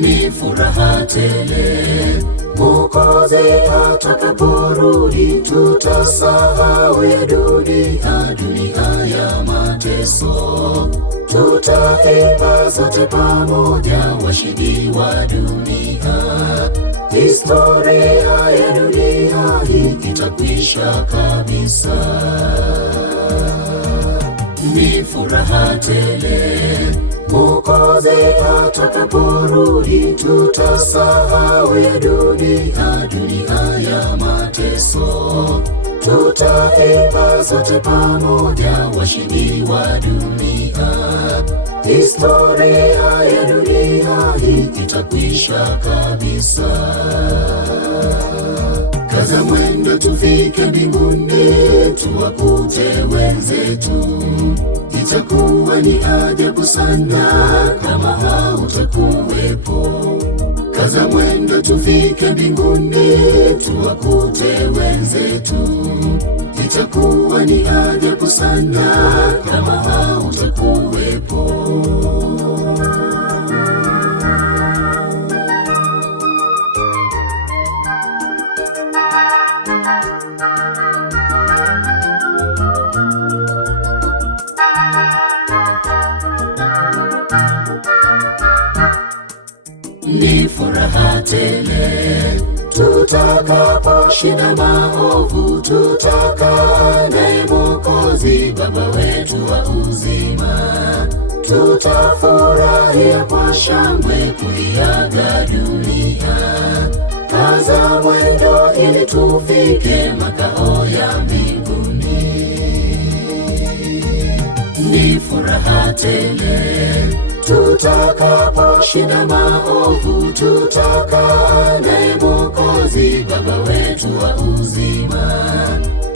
ni furaha tele. Mwokozi atakaporudi, tutasahau ya dunia, dunia ya mateso. Tutaimba sote pamoja, washindi wa dunia. Historia ya dunia hii itakwisha kabisa. Ni furaha tele. Mwokozi atakaporudi, tutasahau ya dunia, dunia ya mateso. Tutaimba sote pamoja, washindi wa dunia. Historia ya dunia hii itakwisha kabisa. Kaza mwendo tufike mbinguni, tuwakute wenzetu. Itakuwa ni ajabu sana kama hautakuwepo. Kaza mwendo tufike mbinguni, tuwakute wenzetu. Itakuwa ni ajabu sana kama hautakuwepo. Ni furaha tele. Tutakaposhinda maovu, tutakaa naye Mwokozi, Baba wetu wa uzima. Tutafurahia kwa shangwe kuiaga dunia. Kaza mwendo ili tufike makao ya mbinguni. Ni furaha tele. Tutakaposhinda maovu, tutakaa naye Mwokozi, Baba wetu wa uzima.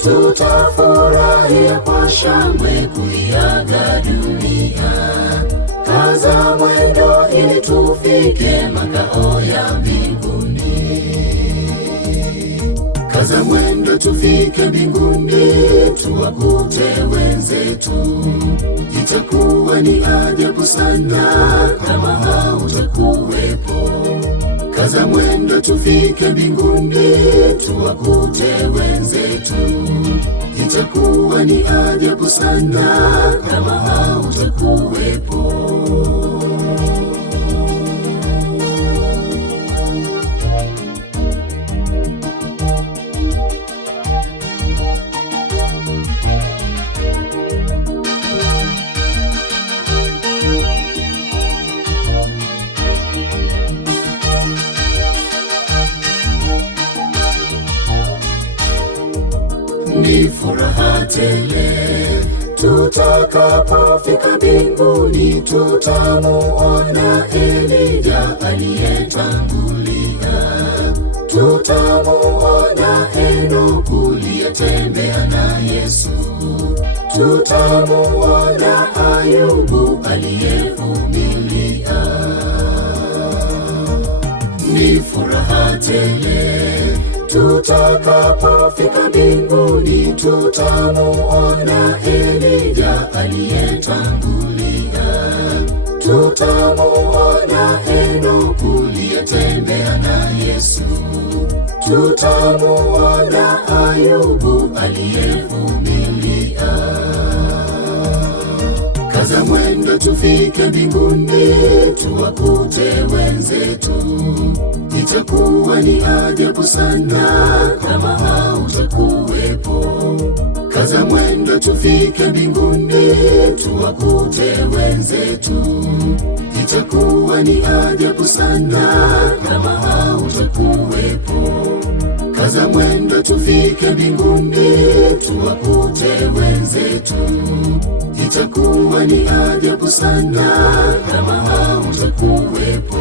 Tutafurahia kwa shangwe kuiaga dunia. Kaza mwendo ili tufike makao ya mbinguni. Kaza mwendo tufike mbinguni, tuwakute wenzetu. Itakuwa ni ajabu sana kama hautakuwepo. Kaza mwendo tufike mbinguni, tuwakute wenzetu. Itakuwa ni ajabu sana kama hautakuwepo. Ni furaha tele. Tutakapofika mbinguni, tutamuona Elija aliyetangulia. Tutamuona Enoku aliyetembea na Yesu. Tutamuona Ayubu aliyevumilia. Ni furaha tele. Tutakapofika mbinguni, tutamuona Elija aliyetangulia. Tutamuona Enoku aliyetembea na Yesu. Tutamuona Ayubu aliyevumilia. Kaza mwendo tufike mbinguni, tuwakute wenzetu. Itakuwa ni ajabu sana kama hautakuwepo. Kaza mwendo tufike mbinguni, tuwakute wenzetu. Itakuwa ni ajabu sana kama hautakuwepo. Kaza mwendo tufike mbinguni, tuwakute wenzetu. Itakuwa ni ajabu sana kama hautakuwepo.